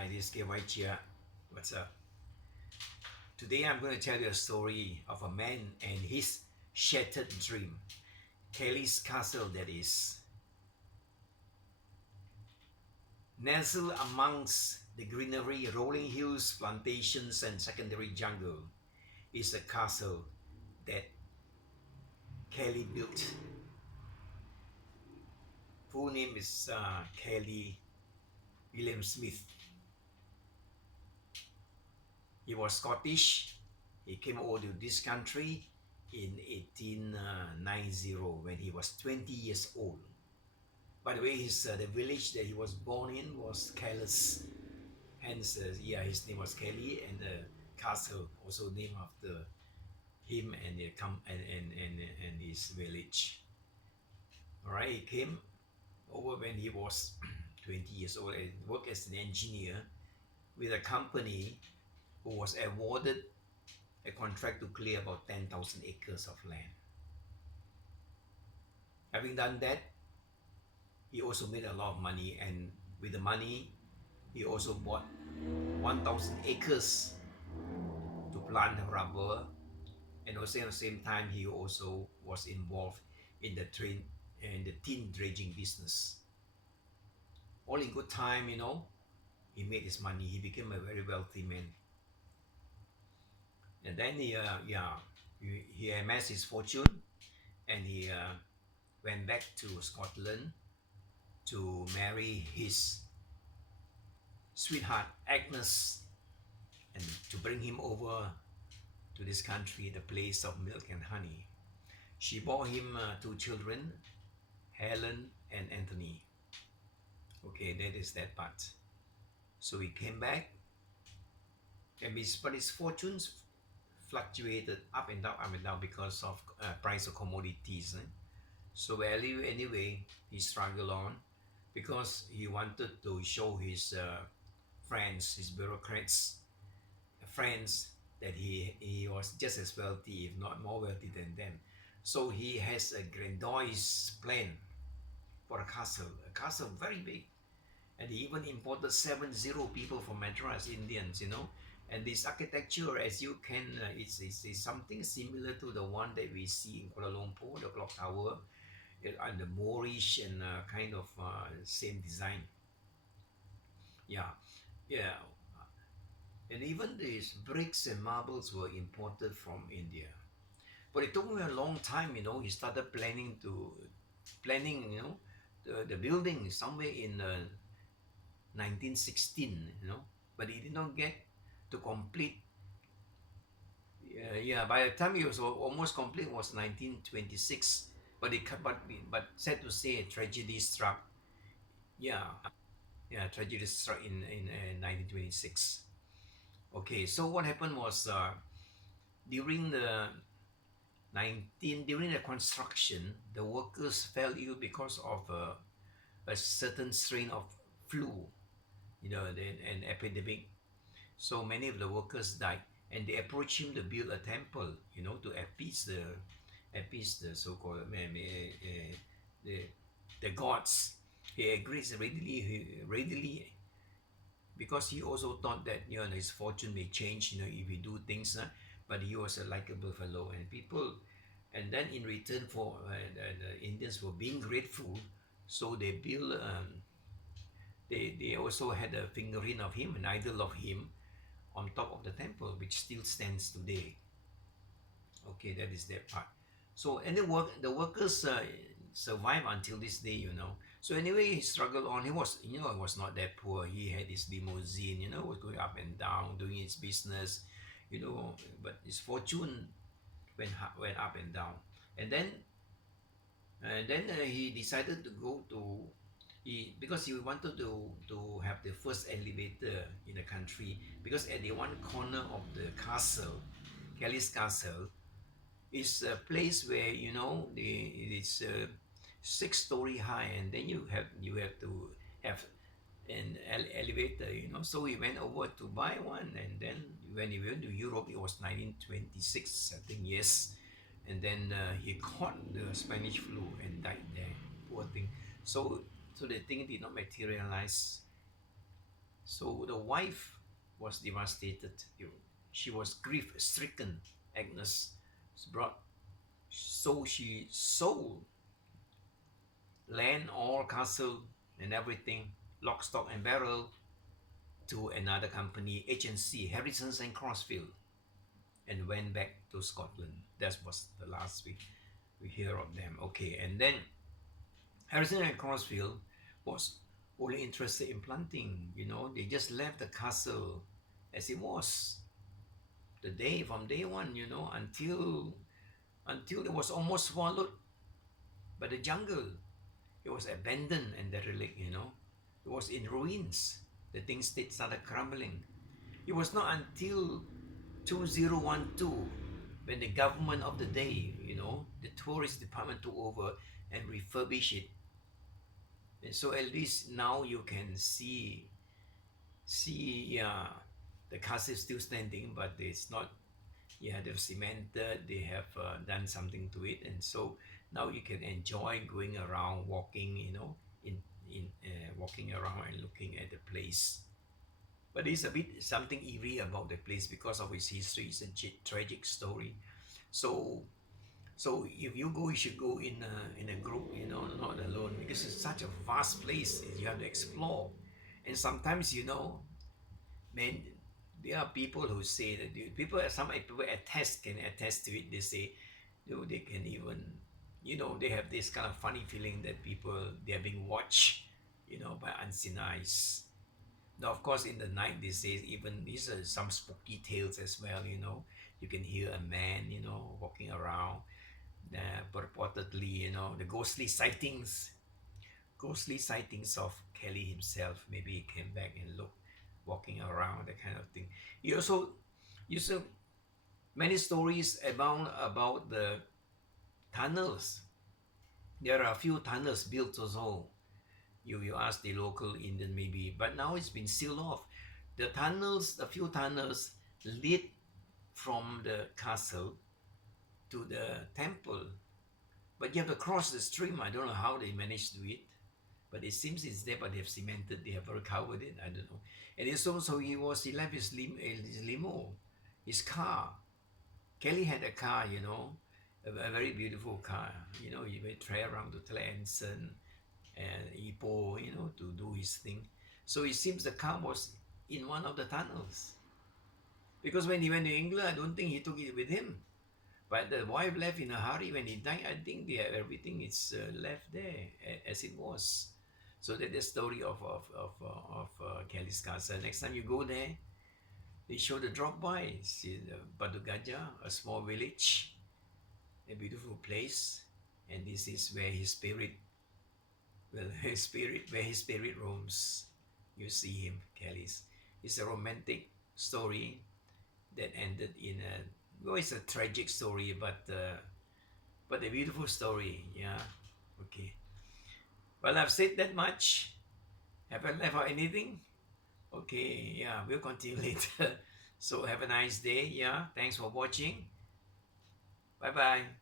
Hi, this is KY Chia. What's up? Today I'm going to tell you a story of a man and his shattered dream. Kellie's castle, that is. Nestled amongst the greenery, rolling hills, plantations, and secondary jungle is a castle that Kellie built. Full name is Kellie William Smith. He was Scottish. He came over to this country in 1890 when he was 20 years old. By the way, the village that he was born in was Kellis. Hence, his name was Kellie, and the castle also named after him and and his village. All right, he came over when he was 20 years old and worked as an engineer with a company who was awarded a contract to clear about 10,000 acres of land. Having done that, he also made a lot of money, and with the money, he also bought 1,000 acres to plant rubber, and also at the same time, he also was involved in the tin dredging business. All in good time, he made his money. He became a very wealthy man, and then he amassed his fortune, and he went back to Scotland to marry his sweetheart Agnes, and to bring him over to this country, the place of milk and honey. She bore him two children, Helen and Anthony. Okay, that is that part. So he came back, but his fortunes fluctuated up and down because of price of commodities. So anyway, he struggled on because he wanted to show his friends, his bureaucrats, friends, that he was just as wealthy, if not more wealthy than them. So he has a grandiose plan for a castle very big. And he even imported 70 people from Madras, Indians, And this architecture, as you can, is something similar to the one that we see in Kuala Lumpur, the clock tower, and the Moorish and kind of same design. Yeah, yeah. And even these bricks and marbles were imported from India. But it took me a long time, He started planning, the building somewhere in 1916, But he did not get to complete. Yeah, by the time it was almost complete was 1926. But sad to say, a tragedy struck. Yeah, yeah, tragedy struck in 1926. Okay, so what happened was during the during the construction, the workers fell ill because of a certain strain of flu, an epidemic. So many of the workers died, and they approached him to build a temple, to appease the so-called the the gods. He agrees readily because he also thought that his fortune may change, if he do things. But he was a likable fellow, and people, and then in return for the Indians were being grateful, so they built. They also had a figurine of him, an idol of him, on top of the temple, which still stands today. Okay, that is that part. So and the workers survive until this day. So anyway, he struggled on. He was, he was not that poor. He had his limousine, was going up and down, doing his business, But his fortune went up and down, and then he decided to go to because he wanted to have the first elevator in the country, because at the one corner of the castle, Kellie's castle, is a place where it is 6 story high, and then you have to have an elevator. So we went over to buy one, and then when he went to Europe, it was 1926, I think. Yes. And then he caught the Spanish flu and died there, poor thing. So the thing did not materialize. So the wife was devastated. She was grief stricken. Agnes brought, so she sold land, all castle and everything, lock, stock and barrel, to another company, agency, Harrison's and Crossfield, and went back to Scotland. That was the last we hear of them. Okay, and then Harrison and Crossfield was only interested in planting. They just left the castle as it was from day one. Until it was almost swallowed by the jungle. It was abandoned and derelict. It was in ruins. The thing started crumbling. It was not until 2012 when the government of the day, the tourist department took over and refurbished it. And so at least now you can see the castle is still standing, but it's not. Yeah, they've cemented. They have done something to it, and so now you can enjoy going around, walking. In walking around and looking at the place. But it's a bit something eerie about the place because of its history. It's a tragic story. So so if you go, you should go in a group, not alone, because it's such a vast place you have to explore. And sometimes, man, there are people who say that some people can attest to it. They say, they can even, they have this kind of funny feeling that they are being watched, by unseen eyes. Now, of course, in the night, they say even these are some spooky tales as well. You can hear a man, walking around, purportedly, the ghostly sightings of Kellie himself. Maybe he came back and looked, walking around, that kind of thing. You also many stories about the tunnels. There are a few tunnels built also. You ask the local Indian maybe, but now it's been sealed off. A few tunnels lead from the castle to the temple, but you have to cross the stream. I don't know how they managed to do it, but it seems it's there, but they have cemented, they have recovered it. I don't know. And it's also he left his limo, his car. Kellie had a car, a very beautiful car. He would try around to Tlemcen and Ipoh, to do his thing. So it seems the car was in one of the tunnels. Because when he went to England, I don't think he took it with him. But the wife left in a hurry when he died. I think everything is left there as it was. So that's the story of Kellie's castle. Next time you go there, they show the drop by. See the Batu Gajah, a small village, a beautiful place, and this is where his spirit, where his spirit roams. You see him, Kellie's. It's a romantic story that ended in it's a tragic story, but a beautiful story. Yeah. Okay. Well, I've said that much. Have I left out anything? Okay. Yeah, we'll continue later. So have a nice day. Yeah. Thanks for watching. Bye bye.